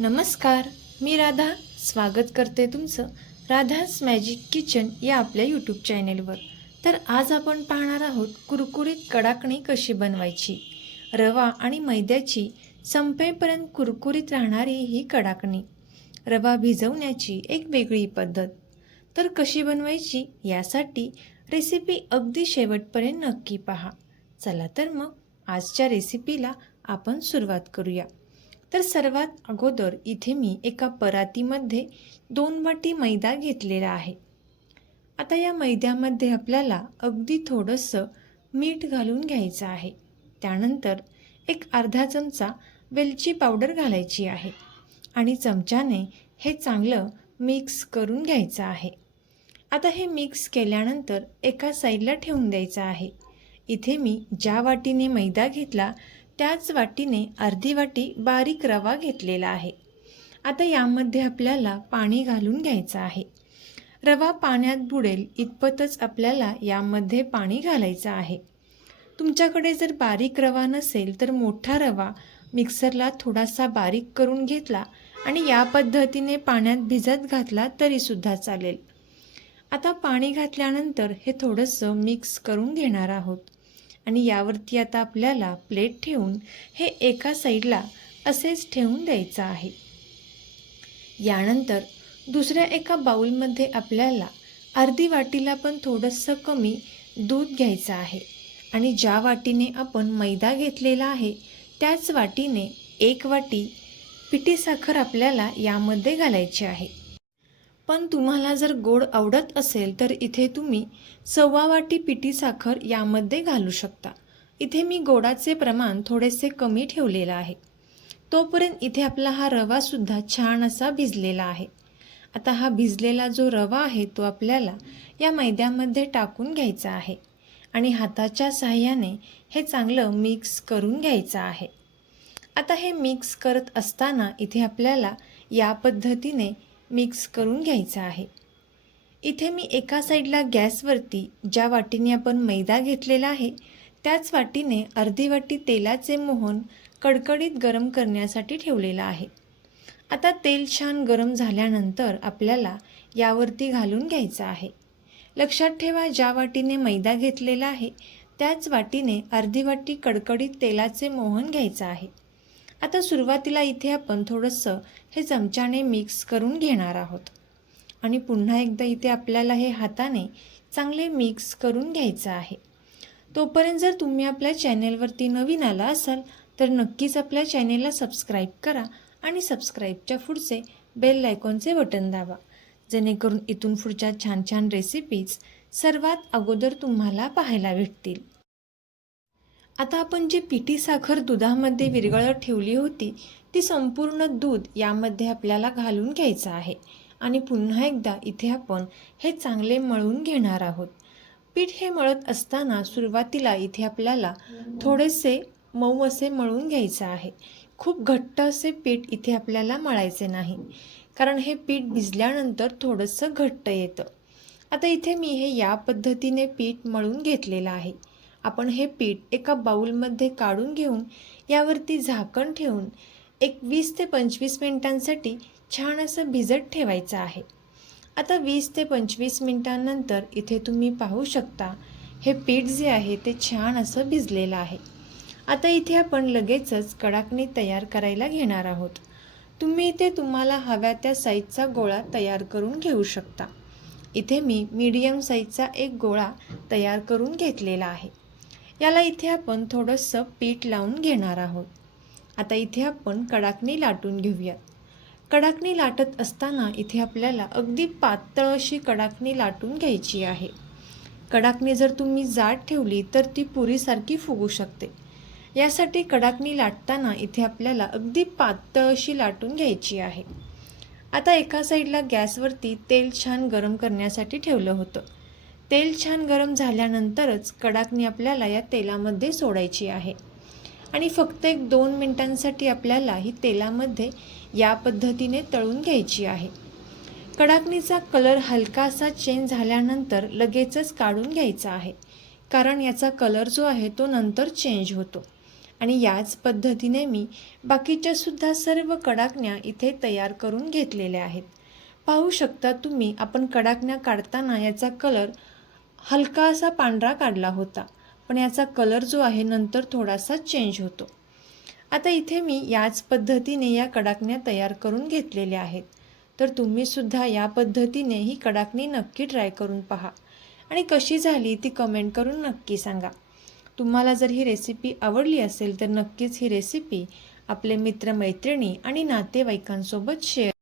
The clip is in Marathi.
नमस्कार मी राधा. स्वागत करते तुमचं राधाज मॅजिक किचन या आपल्या यूट्यूब चॅनेलवर तर आज आपण पाहणार आहोत कुरकुरीत कडाकणी कशी बनवायची? रवा आणि मैद्याची संपेपर्यंत कुरकुरीत राहणारी ही कडाकणी. रवा भिजवण्याची एक वेगळी पद्धत. तर कशी बनवायची यासाठी रेसिपी अगदी शेवटपर्यंत नक्की पहा. चला तर मग आजच्या रेसिपीला आपण सुरुवात करूया. तर सर्वात अगोदर इथे मी एका परातीमध्ये दोन वाटी मैदा घेतलेला आहे. आता या मैद्यामध्ये आपल्याला अगदी थोडंसं मीठ घालून घ्यायचं आहे. त्यानंतर एक अर्धा चमचा वेलची पावडर घालायची आहे आणि चमच्याने हे चांगलं मिक्स करून घ्यायचं आहे. आता हे मिक्स केल्यानंतर एका साईडला ठेवून द्यायचं आहे. इथे मी ज्या वाटीने मैदा घेतला त्याच वाटीने अर्धी वाटी बारीक रवा घेतलेला आहे. आता यामध्ये आपल्याला पाणी घालून घ्यायचं आहे. रवा पाण्यात बुडेल इतपतच आपल्याला यामध्ये पाणी घालायचं आहे. तुमच्याकडे जर बारीक रवा नसेल तर मोठा रवा मिक्सरला थोडासा बारीक करून घेतला आणि या पद्धतीने पाण्यात भिजत घातला तरीसुद्धा चालेल. आता पाणी घातल्यानंतर हे थोडंसं मिक्स करून घेणार आहोत. आणि यावरती आता आपल्याला प्लेट ठेवून हे एका साईडला असेच ठेवून द्यायचं आहे. यानंतर दुसऱ्या एका बाऊलमध्ये आपल्याला अर्धी वाटीला पण थोडंसं कमी दूध घ्यायचं आहे आणि ज्या वाटीने आपण मैदा घेतलेला आहे त्याच वाटीने एक वाटी पिठी साखर आपल्याला यामध्ये घालायची आहे. पण तुम्हाला जर गोड आवडत असेल तर इथे तुम्ही सव्वा वाटी पिठी साखर यामध्ये घालू शकता. इथे मी गोडाचे प्रमाण थोडेसे कमी ठेवलेलं आहे. तोपर्यंत इथे आपला हा रवासुद्धा छान असा भिजलेला आहे. आता हा भिजलेला जो रवा आहे तो आपल्याला या मैद्यामध्ये टाकून घ्यायचा आहे आणि हाताच्या साह्याने हे चांगलं मिक्स करून घ्यायचं आहे. आता हे मिक्स करत असताना इथे आपल्याला या पद्धतीने मिक्स करून घ्यायचं आहे. इथे मी एका साईडला गॅसवरती ज्या वाटीने आपण मैदा घेतलेला आहे त्याच वाटीने अर्धी वाटी तेलाचे मोहन कडकडीत गरम करण्यासाठी ठेवलेला आहे. आता तेल छान गरम झाल्यानंतर आपल्याला यावरती घालून घ्यायचं आहे. लक्षात ठेवा ज्या वाटीने मैदा घेतलेला आहे त्याच वाटीने अर्धी वाटी कडकडीत तेलाचे मोहन घ्यायचं आहे. आता सुरुवातीला इथे आपण थोडंसं हे चमच्याने मिक्स करून घेणार आहोत. आणि पुन्हा एकदा इथे आपल्याला हे हाताने चांगले मिक्स करून घ्यायचं आहे. तोपर्यंत जर तुम्ही आपल्या चॅनेलवरती नवीन आला असाल तर नक्कीच आपल्या चॅनेलला सबस्क्राईब करा आणि सबस्क्राईबच्या पुढचे बेल लायकॉनचे बटन दाबा. जेणेकरून इथून पुढच्या छान छान रेसिपीज सर्वात अगोदर तुम्हाला पाहायला भेटतील. आता आपण जी पिठी साखर दुधामध्ये विरघळत ठेवली होती ती संपूर्ण दूध यामध्ये आपल्याला घालून घ्यायचं आहे. आणि पुन्हा एकदा इथे आपण हे चांगले मळून घेणार आहोत. पीठ हे मळत असताना सुरुवातीला इथे आपल्याला थोडेसे मऊ असे मळून घ्यायचं आहे. खूप घट्ट असे पीठ इथे आपल्याला मळायचे नाही. कारण हे पीठ भिजल्यानंतर थोडंसं घट्ट येतं. आता इथे मी हे या पद्धतीने पीठ मळून घेतलेलं आहे. आपण हे पीठ एका बाऊलमध्ये काढून घेऊन यावरती झाकण ठेवून एक वीस ते पंचवीस मिनिटांसाठी छान असं भिजत ठेवायचं आहे. आता वीस ते पंचवीस मिनिटांनंतर इथे तुम्ही पाहू शकता हे पीठ जे आहे ते छान असं भिजलेलं आहे. आता इथे आपण लगेचच कडाकणी तयार करायला घेणार आहोत. तुम्ही इथे तुम्हाला हव्या त्या साईजचा गोळा तयार करून घेऊ शकता. इथे मी मीडियम साईजचा एक गोळा तयार करून घेतलेला आहे. याला इथे आपण थोडंसं पीठ लावून घेणार आहोत. आता इथे आपण कडाकणी लाटून घेऊयात. कडाकणी लाटत असताना इथे आपल्याला अगदी पातळ अशी कडाकणी लाटून घ्यायची आहे. कडाकणी जर तुम्ही जाड ठेवली तर ती पुरीसारखी फुगू शकते. यासाठी कडाकणी लाटताना इथे आपल्याला अगदी पातळ अशी लाटून घ्यायची आहे. आता एका साईडला गॅसवरती तेल छान गरम करण्यासाठी ठेवलं होतं. तेल छान गरम झाल्यानंतरच कडाकणी आपल्याला या तेलामध्ये सोडायची आहे. आणि फक्त एक दोन मिनटांसाठी आपल्याला ही तेलामध्ये या पद्धतीने तळून घ्यायची आहे. कडाकणीचा कलर हलकासा चेंज झाल्यानंतर लगेचच काढून घ्यायचा आहे. कारण याचा कलर जो आहे तो नंतर चेंज होतो. आणि याच पद्धतीने मी बाकीच्या सुद्धा सर्व कडाकण्या इथे तयार करून घेतलेल्या आहेत. पाहू शकता तुम्ही आपण कडाकण्या काढताना याचा कलर हलका असा पांढरा काढला होता पण याचा कलर जो आहे नंतर थोडासा चेंज होतो. आता इथे मी याच पद्धतीने या कडाकण्या तयार करून घेतलेल्या आहेत. तर तुम्ही सुद्धा या पद्धतीने ही कडाकणी नक्की ट्राय करून पहा. आणि कशी झाली ती कमेंट करून नक्की सांगा. तुम्हाला जर ही रेसिपी आवडली असेल तर नक्कीच ही रेसिपी आपले मित्रमैत्रिणी आणि नातेवाईकांसोबत शेअर